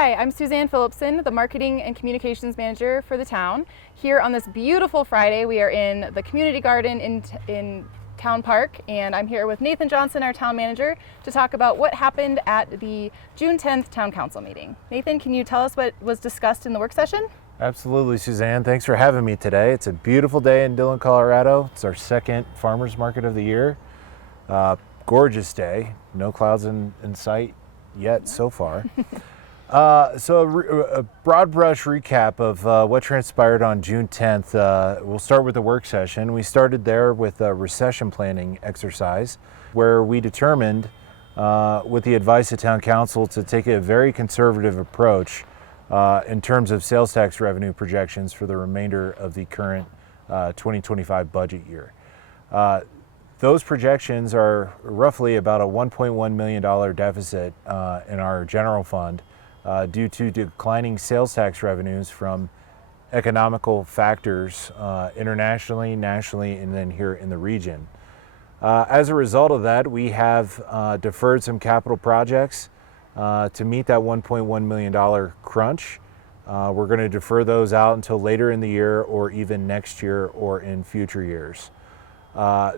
Hi, I'm Suzanne Phillipson, the Marketing and Communications Manager for the town. Here on this beautiful Friday, we are in the community garden in Town Park, and I'm here with Nathan Johnson, our town manager, to talk about what happened at the June 10th Town Council meeting. Nathan, can you tell us what was discussed in the work session? Absolutely, Suzanne. Thanks for having me today. It's a beautiful day in Dillon, Colorado. It's our second farmers market of the year. Gorgeous day. No clouds in sight yet so far. A broad brush recap of what transpired on June 10th. We'll start with the work session. We started there with a recession planning exercise where we determined, with the advice of town council, to take a very conservative approach in terms of sales tax revenue projections for the remainder of the current 2025 budget year. Those projections are roughly about a $1.1 million deficit in our general fund due to declining sales tax revenues from economical factors internationally, nationally, and then here in the region. As a result of that, we have deferred some capital projects to meet that $1.1 million crunch. We're going to defer those out until later in the year or even next year or in future years.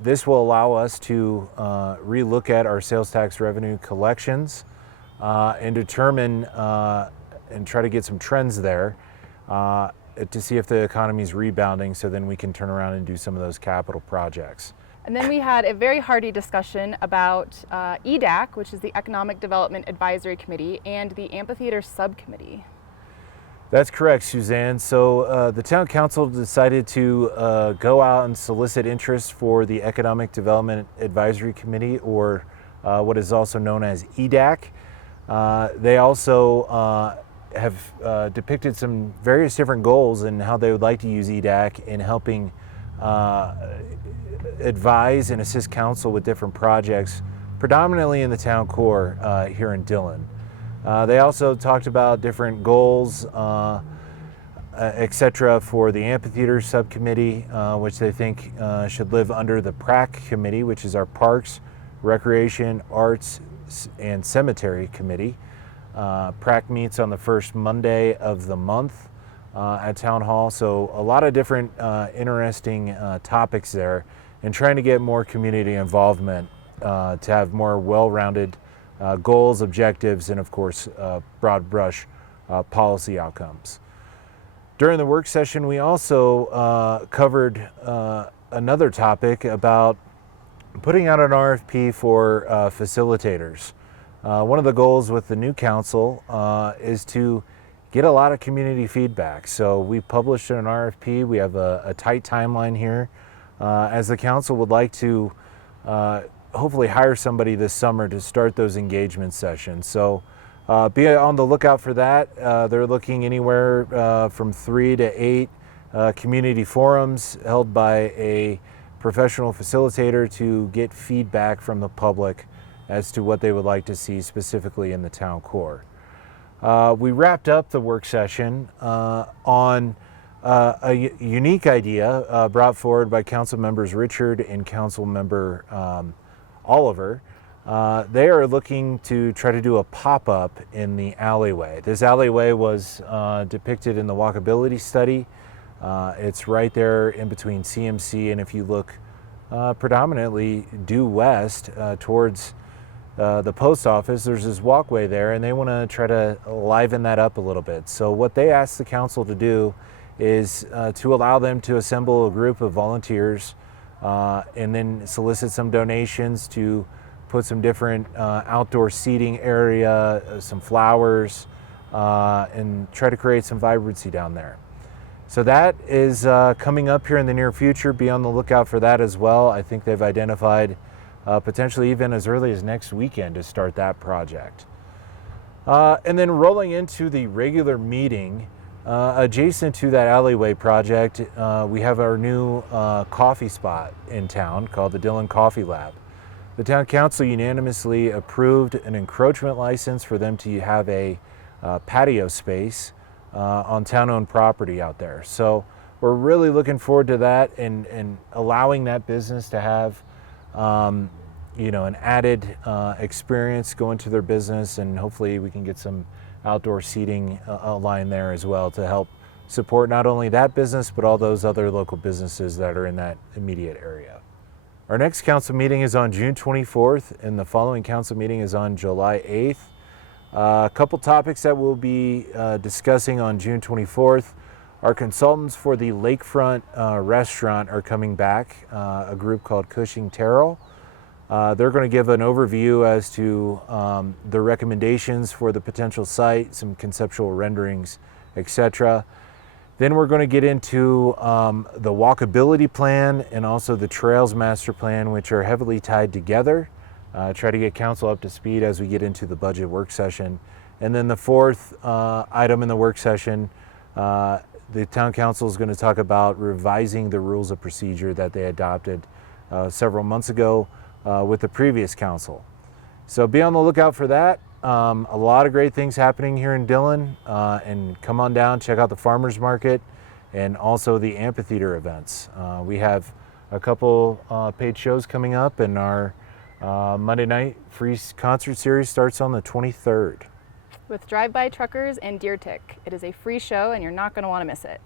This will allow us to relook at our sales tax revenue collections and determine and try to get some trends there to see if the economy is rebounding, so then we can turn around and do some of those capital projects. And then we had a very hearty discussion about EDAC, which is the Economic Development Advisory Committee, and the Amphitheater Subcommittee. That's correct, Suzanne. So the town council decided to go out and solicit interest for the Economic Development Advisory Committee, or what is also known as EDAC. They also have depicted some various different goals and how they would like to use EDAC in helping advise and assist council with different projects, predominantly in the town core here in Dillon. They also talked about different goals, etc., for the amphitheater subcommittee, which they think should live under the PRAC committee, which is our Parks, Recreation, Arts, and Cemetery Committee. PRAC meets on the first Monday of the month at Town Hall, so a lot of different interesting topics there, and trying to get more community involvement to have more well-rounded goals, objectives, and of course broad brush policy outcomes. During the work session, we also covered another topic about putting out an RFP for facilitators. One of the goals with the new council is to get a lot of community feedback. So we published an RFP. We have a tight timeline here, as the council would like to hopefully hire somebody this summer to start those engagement sessions. So be on the lookout for that. They're looking anywhere from 3 to 8 community forums held by a professional facilitator to get feedback from the public as to what they would like to see specifically in the town core. We wrapped up the work session on a unique idea brought forward by Council Members Richard and Council Member Oliver. They are looking to try to do a pop-up in the alleyway. This alleyway was depicted in the walkability study. It's right there in between CMC, and if you look predominantly due west towards the post office, there's this walkway there, and they want to try to liven that up a little bit. So what they asked the council to do is to allow them to assemble a group of volunteers and then solicit some donations to put some different outdoor seating area, some flowers, and try to create some vibrancy down there. So that is coming up here in the near future. Be on the lookout for that as well. I think they've identified potentially even as early as next weekend to start that project. And then rolling into the regular meeting, adjacent to that alleyway project, we have our new coffee spot in town called the Dillon Coffee Lab. The town council unanimously approved an encroachment license for them to have a patio space on town-owned property out there. So we're really looking forward to that and allowing that business to have an added experience going to their business, and hopefully we can get some outdoor seating line there as well to help support not only that business but all those other local businesses that are in that immediate area. Our next council meeting is on June 24th, and the following council meeting is on July 8th. A couple topics that we'll be discussing on June 24th. Our consultants for the Lakefront restaurant are coming back, a group called Cushing Terrell. They're going to give an overview as to the recommendations for the potential site, some conceptual renderings, etc. Then we're going to get into the walkability plan and also the trails master plan, which are heavily tied together. Try to get council up to speed as we get into the budget work session. And then the fourth item in the work session, the town council is going to talk about revising the rules of procedure that they adopted several months ago with the previous council. So be on the lookout for that. A lot of great things happening here in Dillon, and come on down, check out the farmers market and also the amphitheater events. We have a couple paid shows coming up, and our Monday night free concert series starts on the 23rd. With Drive-By Truckers and Deer Tick. It is a free show and you're not going to want to miss it.